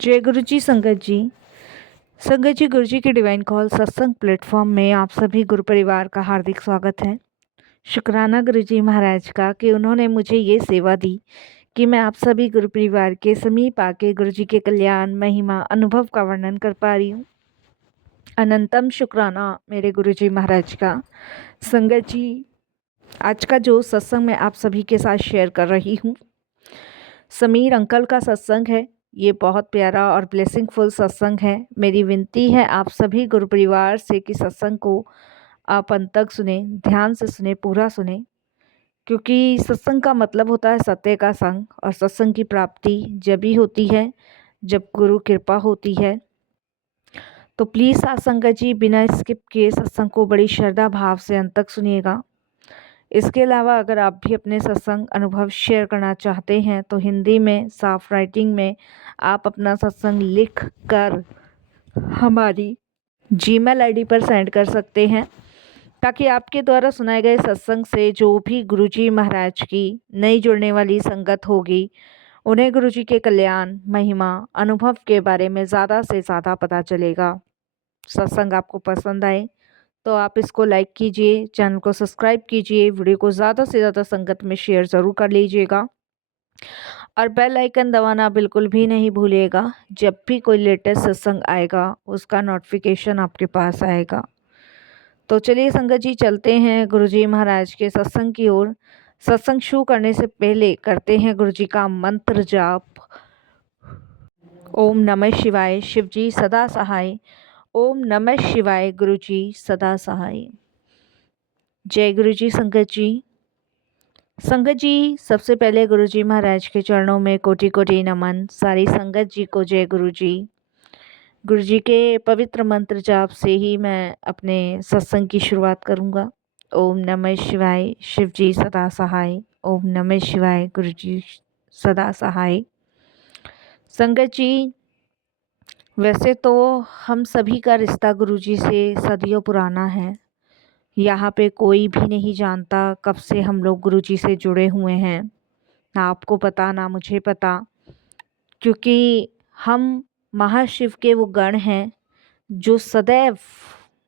जय गुरु जी संगत जी। संगत जी, गुरु जी के डिवाइन कॉल सत्संग प्लेटफॉर्म में आप सभी गुरु परिवार का हार्दिक स्वागत है। शुक्राना गुरु जी महाराज का कि उन्होंने मुझे ये सेवा दी कि मैं आप सभी गुरु परिवार के समीप आके गुरु जी के कल्याण महिमा अनुभव का वर्णन कर पा रही हूँ। अनंतम शुक्राना मेरे गुरु जी महाराज का। संगत जी, आज का जो सत्संग मैं आप सभी के साथ शेयर कर रही हूँ, समीर अंकल का सत्संग है। ये बहुत प्यारा और ब्लेसिंगफुल सत्संग है। मेरी विनती है आप सभी गुरु परिवार से कि सत्संग को आप अंत तक सुने, ध्यान से सुने, पूरा सुने, क्योंकि सत्संग का मतलब होता है सत्य का संग, और सत्संग की प्राप्ति जब ही होती है जब गुरु कृपा होती है। तो प्लीज़ सत्संगत जी बिना स्किप किए सत्संग को बड़ी श्रद्धा भाव से अंत तक सुनिएगा। इसके अलावा अगर आप भी अपने सत्संग अनुभव शेयर करना चाहते हैं तो हिंदी में साफ राइटिंग में आप अपना सत्संग लिख कर हमारी जीमेल आईडी पर सेंड कर सकते हैं, ताकि आपके द्वारा सुनाए गए सत्संग से जो भी गुरुजी महाराज की नई जुड़ने वाली संगत होगी उन्हें गुरुजी के कल्याण महिमा अनुभव के बारे में ज़्यादा से ज़्यादा पता चलेगा। सत्संग आपको पसंद आए तो आप इसको लाइक कीजिए, चैनल को सब्सक्राइब कीजिए, वीडियो को ज़्यादा से ज़्यादा संगत में शेयर ज़रूर कर लीजिएगा और बेल आइकन दबाना बिल्कुल भी नहीं भूलिएगा। जब भी कोई लेटेस्ट सत्संग आएगा उसका नोटिफिकेशन आपके पास आएगा। तो चलिए संगत जी, चलते हैं गुरुजी महाराज के सत्संग की ओर। सत्संग शुरू करने से पहले करते हैं गुरुजी का मंत्र जाप। ओम नमः शिवाय, शिवजी सदा सहाय। ओम नमः शिवाय, गुरुजी सदा सहाय। जय गुरु जी संगत जी। संगत जी, सबसे पहले गुरु जी महाराज के चरणों में कोटि कोटि नमन। सारी संगत जी को जय गुरु जी। गुरु जी के पवित्र मंत्र जाप से ही मैं अपने सत्संग की शुरुआत करूंगा। ओम नमः शिवाय, शिव जी सदा सहाय। ओम नमः शिवाय, गुरु जी सदा सहाय। संगत जी, वैसे तो हम सभी का रिश्ता गुरु जी से सदियों पुराना है। यहाँ पे कोई भी नहीं जानता कब से हम लोग गुरुजी से जुड़े हुए हैं, ना आपको पता ना मुझे पता, क्योंकि हम महाशिव के वो गण हैं जो सदैव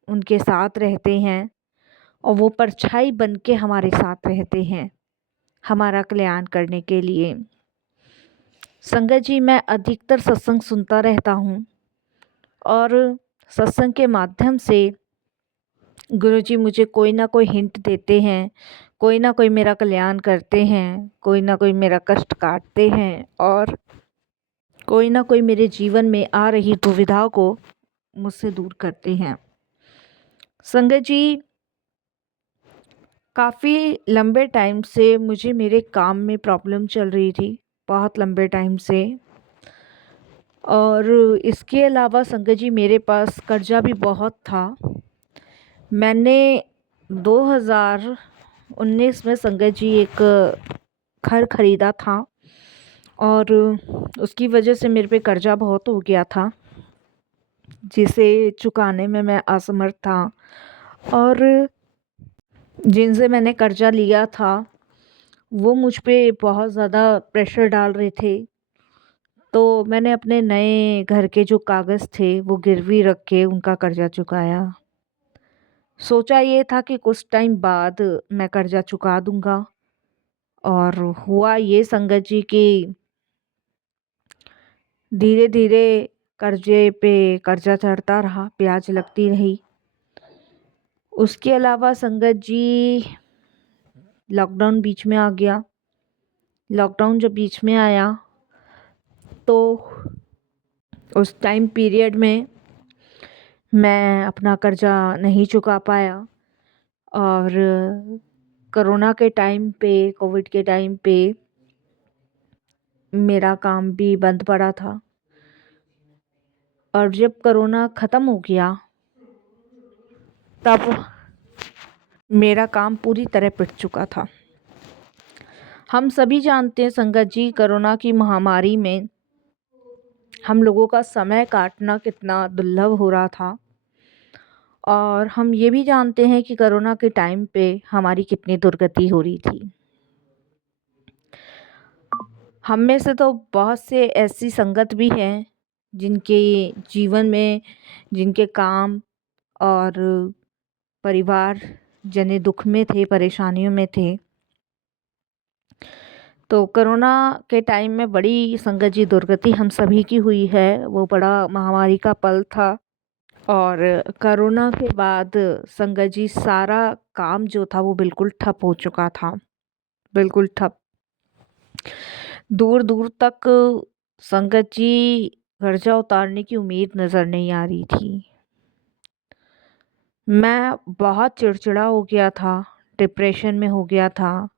उनके साथ रहते हैं और वो परछाई बन के हमारे साथ रहते हैं हमारा कल्याण करने के लिए। संगत जी, मैं अधिकतर सत्संग सुनता रहता हूँ और सत्संग के माध्यम से गुरुजी मुझे कोई ना कोई हिंट देते हैं, कोई ना कोई मेरा कल्याण करते हैं, कोई ना कोई मेरा कष्ट काटते हैं और कोई ना कोई मेरे जीवन में आ रही दुविधाओं को मुझसे दूर करते हैं। संगत जी, काफ़ी लंबे टाइम से मुझे मेरे काम में प्रॉब्लम चल रही थी, बहुत लंबे टाइम से। और इसके अलावा संगत जी, मेरे पास कर्जा भी बहुत था। मैंने 2019 में संगत जी एक घर ख़रीदा था और उसकी वजह से मेरे पे कर्जा बहुत हो गया था, जिसे चुकाने में मैं असमर्थ था। और जिनसे मैंने कर्जा लिया था वो मुझ पे बहुत ज़्यादा प्रेशर डाल रहे थे, तो मैंने अपने नए घर के जो कागज़ थे वो गिरवी रख के उनका कर्जा चुकाया। सोचा ये था कि कुछ टाइम बाद मैं कर्जा चुका दूंगा, और हुआ ये संगत जी कि धीरे धीरे कर्जे पे कर्जा चढ़ता रहा, ब्याज लगती रही। उसके अलावा संगत जी, लॉकडाउन बीच में आ गया। लॉकडाउन जब बीच में आया तो उस टाइम पीरियड में मैं अपना कर्जा नहीं चुका पाया, और कोरोना के टाइम पे, कोविड के टाइम पे मेरा काम भी बंद पड़ा था। और जब कोरोना ख़त्म हो गया तब मेरा काम पूरी तरह पिट चुका था। हम सभी जानते हैं संगत जी, कोरोना की महामारी में हम लोगों का समय काटना कितना दुर्लभ हो रहा था, और हम ये भी जानते हैं कि कोरोना के टाइम पे हमारी कितनी दुर्गति हो रही थी। हम में से तो बहुत से ऐसी संगत भी हैं जिनके जीवन में, जिनके काम और परिवार जने दुख में थे, परेशानियों में थे। तो कोरोना के टाइम में बड़ी संगत जी दुर्गति हम सभी की हुई है। वो बड़ा महामारी का पल था और कोरोना के बाद संगत जी सारा काम जो था वो बिल्कुल ठप हो चुका था, बिल्कुल ठप। दूर दूर तक संगत जी कर्जा उतारने की उम्मीद नज़र नहीं आ रही थी। मैं बहुत चिड़चिड़ा हो गया था, डिप्रेशन में हो गया था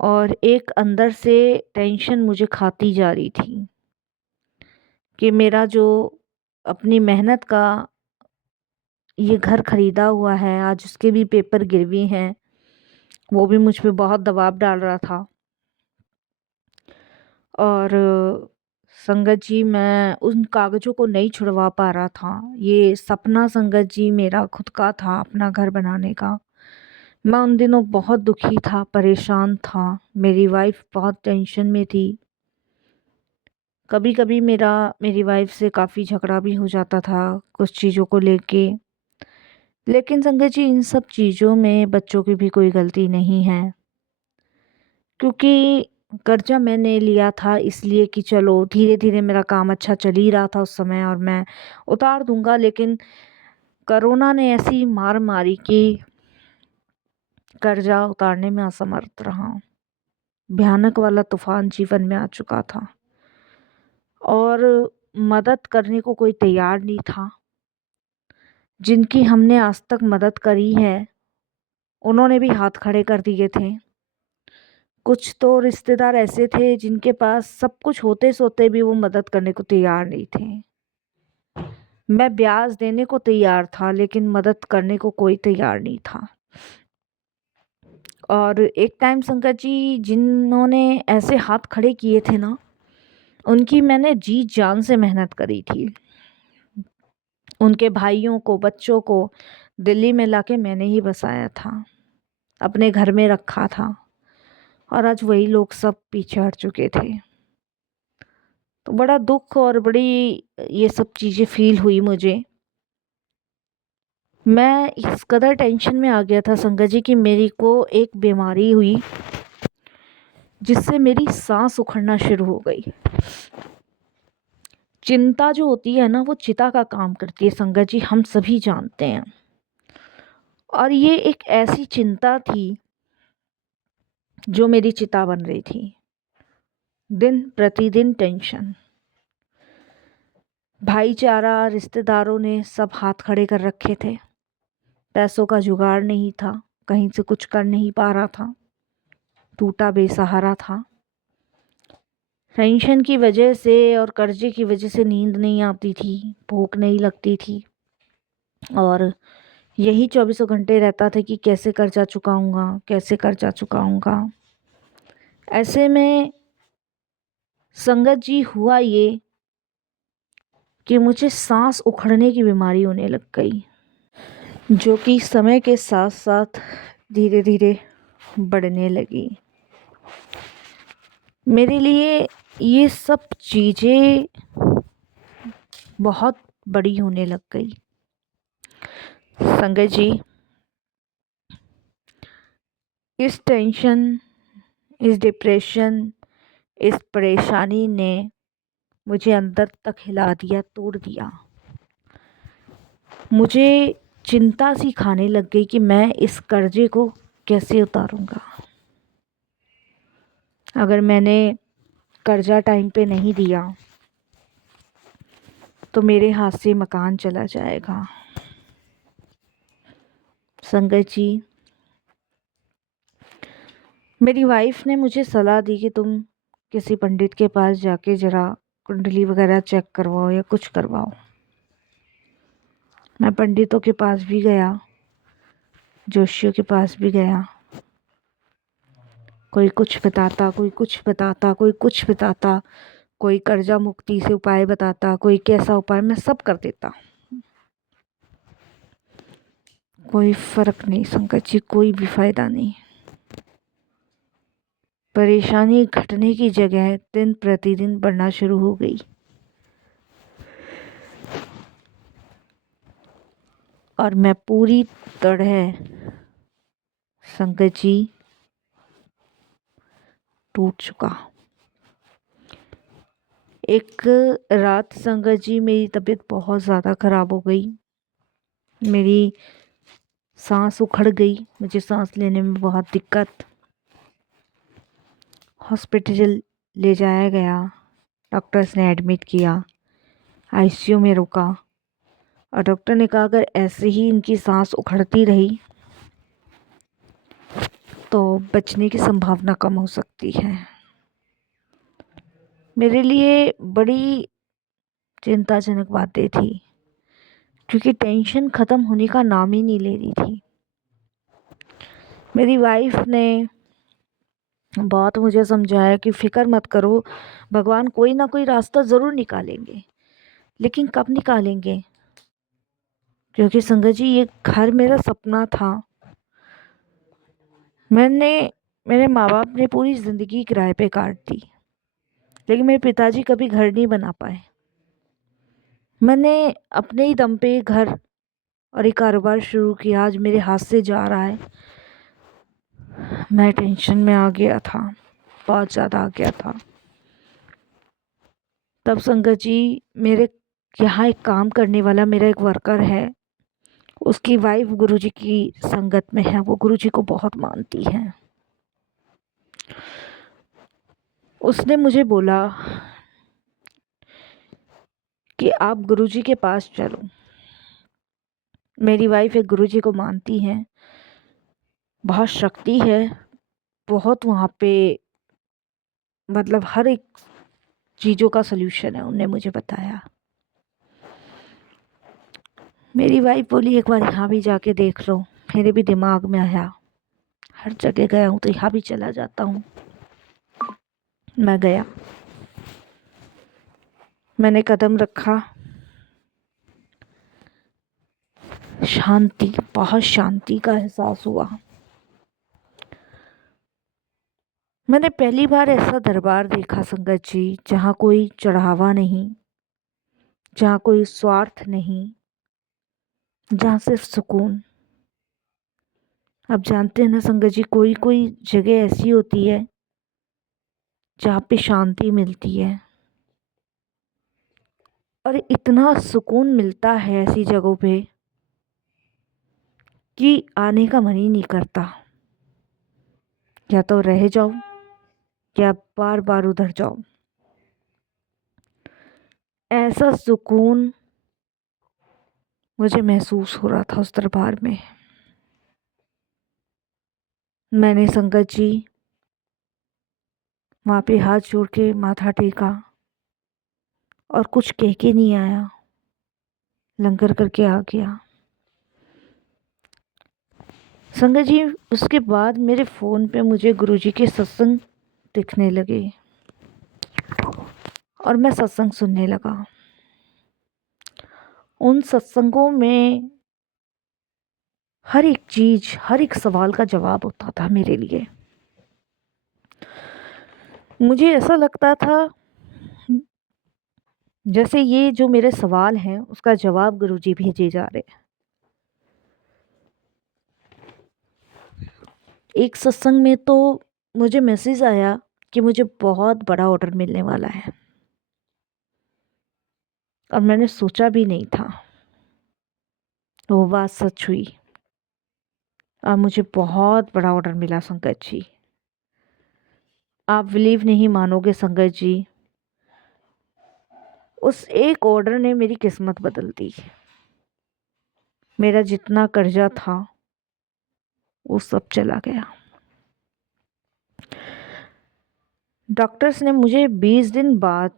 और एक अंदर से टेंशन मुझे खाती जा रही थी कि मेरा जो अपनी मेहनत का ये घर खरीदा हुआ है, आज उसके भी पेपर गिरवी हैं, वो भी मुझ पे बहुत दबाव डाल रहा था। और संगत जी मैं उन कागज़ों को नहीं छुड़वा पा रहा था। ये सपना संगत जी मेरा खुद का था, अपना घर बनाने का। मैं उन दिनों बहुत दुखी था, परेशान था। मेरी वाइफ़ बहुत टेंशन में थी। कभी कभी मेरी वाइफ़ से काफ़ी झगड़ा भी हो जाता था कुछ चीज़ों को लेके। लेकिन संगत जी इन सब चीज़ों में बच्चों की भी कोई गलती नहीं है, क्योंकि कर्जा मैंने लिया था इसलिए कि चलो धीरे धीरे मेरा काम अच्छा चल ही रहा था उस समय और मैं उतार दूंगा। लेकिन कोरोना ने ऐसी मार मारी कि कर्जा उतारने में असमर्थ रहा। भयानक वाला तूफान जीवन में आ चुका था और मदद करने को कोई तैयार नहीं था। जिनकी हमने आज तक मदद करी है उन्होंने भी हाथ खड़े कर दिए थे। कुछ तो रिश्तेदार ऐसे थे जिनके पास सब कुछ होते सोते भी वो मदद करने को तैयार नहीं थे। मैं ब्याज देने को तैयार था लेकिन मदद करने को कोई तैयार नहीं था। और एक टाइम संकट जी जिन्होंने ऐसे हाथ खड़े किए थे ना, उनकी मैंने जी जान से मेहनत करी थी। उनके भाइयों को, बच्चों को दिल्ली में लाके मैंने ही बसाया था, अपने घर में रखा था और आज वही लोग सब पीछे हट चुके थे। तो बड़ा दुख और बड़ी ये सब चीज़ें फील हुई मुझे। मैं इस कदर टेंशन में आ गया था संगत जी कि मेरी को एक बीमारी हुई जिससे मेरी सांस उखड़ना शुरू हो गई। चिंता जो होती है ना वो चिता का काम करती है संगत जी, हम सभी जानते हैं। और ये एक ऐसी चिंता थी जो मेरी चिता बन रही थी। दिन प्रतिदिन टेंशन, भाईचारा, रिश्तेदारों ने सब हाथ खड़े कर रखे थे। पैसों का जुगाड़ नहीं था, कहीं से कुछ कर नहीं पा रहा था, टूटा बेसहारा था। टेंशन की वजह से और कर्जे की वजह से नींद नहीं आती थी, भूख नहीं लगती थी और यही 24 घंटे रहता था कि कैसे कर्जा चुकाऊंगा, कैसे कर्जा चुकाऊंगा। ऐसे में संगत जी हुआ ये कि मुझे सांस उखड़ने की बीमारी होने लग गई, जो कि समय के साथ साथ धीरे धीरे बढ़ने लगी। मेरे लिए ये सब चीज़ें बहुत बड़ी होने लग गई संगत जी। इस टेंशन, इस डिप्रेशन, इस परेशानी ने मुझे अंदर तक हिला दिया, तोड़ दिया। मुझे चिंता सी खाने लग गई कि मैं इस कर्जे को कैसे उतारूंगा। अगर मैंने कर्जा टाइम पे नहीं दिया तो मेरे हाथ से मकान चला जाएगा। संगत जी, मेरी वाइफ ने मुझे सलाह दी कि तुम किसी पंडित के पास जाके ज़रा कुंडली वगैरह चेक करवाओ या कुछ करवाओ। मैं पंडितों के पास भी गया, जोशियों के पास भी गया। कोई कुछ बताता, कोई कुछ बताता, कोई कुछ बताता, कोई कर्जा मुक्ति से उपाय बताता, कोई कैसा उपाय, मैं सब कर देता। कोई फर्क नहीं संकट जी, कोई भी फायदा नहीं। परेशानी घटने की जगह दिन प्रतिदिन बढ़ना शुरू हो गई। और मैं पूरी तरह संगत जी टूट चुका। एक रात संगत जी मेरी तबीयत बहुत ज़्यादा ख़राब हो गई। मेरी सांस उखड़ गई, मुझे सांस लेने में बहुत दिक्कत। हॉस्पिटल ले जाया गया, डॉक्टर्स ने एडमिट किया, आईसीयू में रुका और डॉक्टर ने कहा अगर ऐसे ही इनकी सांस उखड़ती रही तो बचने की संभावना कम हो सकती है। मेरे लिए बड़ी चिंताजनक बातें थी क्योंकि टेंशन ख़त्म होने का नाम ही नहीं ले रही थी। मेरी वाइफ ने बहुत मुझे समझाया कि फ़िक्र मत करो, भगवान कोई ना कोई रास्ता ज़रूर निकालेंगे। लेकिन कब निकालेंगे? क्योंकि संगत जी ये घर मेरा सपना था। मेरे माँ बाप ने पूरी ज़िंदगी किराए पे काट दी, लेकिन मेरे पिताजी कभी घर नहीं बना पाए। मैंने अपने ही दम पे घर और एक कारोबार शुरू किया, आज मेरे हाथ से जा रहा है। मैं टेंशन में आ गया था, बहुत ज़्यादा आ गया था। तब संगत जी मेरे यहाँ एक काम करने वाला मेरा एक वर्कर है, उसकी वाइफ गुरुजी की संगत में है, वो गुरुजी को बहुत मानती है। उसने मुझे बोला कि आप गुरुजी के पास चलो। मेरी वाइफ एक गुरुजी को मानती है, बहुत शक्ति है, बहुत वहाँ पे मतलब हर एक चीज़ों का सल्यूशन है, उन्होंने मुझे बताया। मेरी वाइफ बोली एक बार यहाँ भी जाके देख लो। मेरे भी दिमाग में आया, हर जगह गया हूँ तो यहाँ भी चला जाता हूँ। मैं गया, मैंने कदम रखा, शांति, बहुत शांति का एहसास हुआ। मैंने पहली बार ऐसा दरबार देखा संगत जी, जहाँ कोई चढ़ावा नहीं, जहाँ कोई स्वार्थ नहीं, जहाँ सिर्फ सुकून। आप जानते हैं ना संगत जी, कोई कोई जगह ऐसी होती है जहाँ पे शांति मिलती है और इतना सुकून मिलता है ऐसी जगहों पे कि आने का मन ही नहीं करता। या तो रह जाओ या बार बार उधर जाओ। ऐसा सुकून मुझे महसूस हो रहा था उस दरबार में। मैंने संगत जी वहाँ पे हाथ जोड़ के माथा टेका और कुछ कह के नहीं आया, लंगर करके आ गया। संगत जी उसके बाद मेरे फ़ोन पे मुझे गुरुजी के सत्संग दिखने लगे और मैं सत्संग सुनने लगा। उन सत्संगों में हर एक चीज़, हर एक सवाल का जवाब होता था मेरे लिए। मुझे ऐसा लगता था जैसे ये जो मेरे सवाल हैं उसका जवाब गुरुजी भेजे जा रहे हैं। एक सत्संग में तो मुझे मैसेज आया कि मुझे बहुत बड़ा ऑर्डर मिलने वाला है और मैंने सोचा भी नहीं था, वो बात सच हुई और मुझे बहुत बड़ा ऑर्डर मिला संगत जी। आप बिलीव नहीं मानोगे संगत जी, उस एक ऑर्डर ने मेरी किस्मत बदल दी। मेरा जितना कर्जा था वो सब चला गया। डॉक्टर्स ने मुझे 20 दिन बाद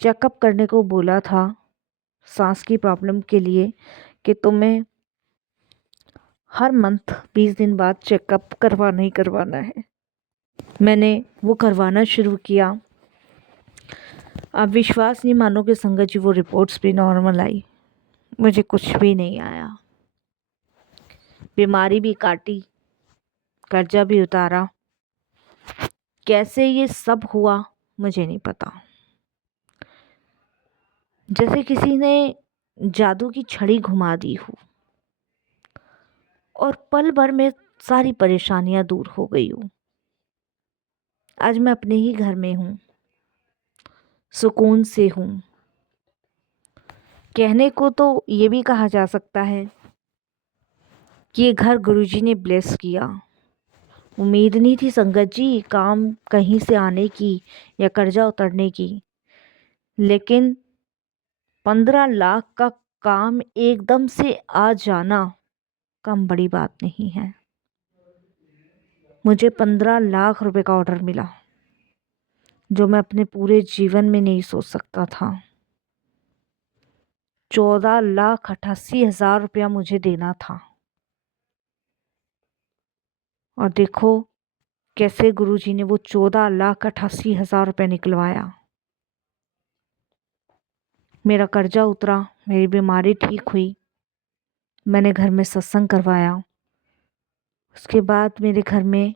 चेकअप करने को बोला था सांस की प्रॉब्लम के लिए कि तुम्हें हर मंथ 20 दिन बाद चेकअप करवाना ही करवाना है। मैंने वो करवाना शुरू किया। आप विश्वास नहीं मानोगे संगत जी, वो रिपोर्ट्स भी नॉर्मल आई, मुझे कुछ भी नहीं आया। बीमारी भी काटी, कर्जा भी उतारा। कैसे ये सब हुआ मुझे नहीं पता। जैसे किसी ने जादू की छड़ी घुमा दी हो और पल भर में सारी परेशानियां दूर हो गई हो। आज मैं अपने ही घर में हूँ, सुकून से हूँ। कहने को तो ये भी कहा जा सकता है कि ये घर गुरुजी ने ब्लेस किया। उम्मीद नहीं थी संगत जी काम कहीं से आने की या कर्जा उतरने की, लेकिन 15 लाख का काम एकदम से आ जाना कम बड़ी बात नहीं है। मुझे 15 लाख रुपए का ऑर्डर मिला जो मैं अपने पूरे जीवन में नहीं सोच सकता था। 14,88,000 रुपया मुझे देना था और देखो कैसे गुरुजी ने वो 14,88,000 रुपये निकलवाया। मेरा कर्जा उतरा, मेरी बीमारी ठीक हुई, मैंने घर में सत्संग करवाया। उसके बाद मेरे घर में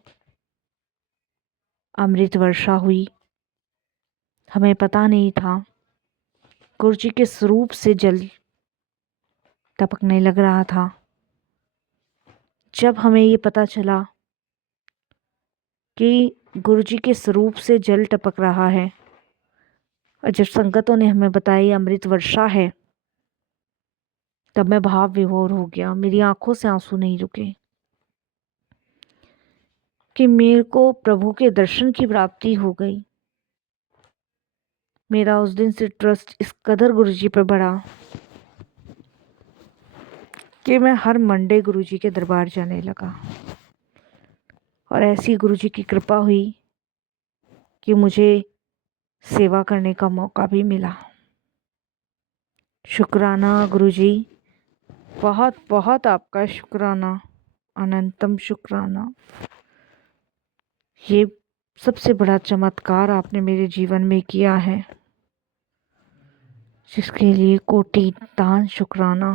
अमृत वर्षा हुई। हमें पता नहीं था गुरुजी के स्वरूप से जल टपकने लग रहा था। जब हमें ये पता चला कि गुरुजी के स्वरूप से जल टपक रहा है और जब संगतों ने हमें बताया अमृत वर्षा है, तब मैं भाव विभोर हो गया। मेरी आंखों से आंसू नहीं रुके कि मेरे को प्रभु के दर्शन की प्राप्ति हो गई। मेरा उस दिन से ट्रस्ट इस कदर गुरुजी पर बढ़ा कि मैं हर मंडे गुरुजी के दरबार जाने लगा और ऐसी गुरुजी की कृपा हुई कि मुझे सेवा करने का मौका भी मिला। शुक्राना गुरुजी, बहुत बहुत आपका शुक्राना, अनंतम शुक्राना। ये सबसे बड़ा चमत्कार आपने मेरे जीवन में किया है, जिसके लिए कोटि दान शुक्राना।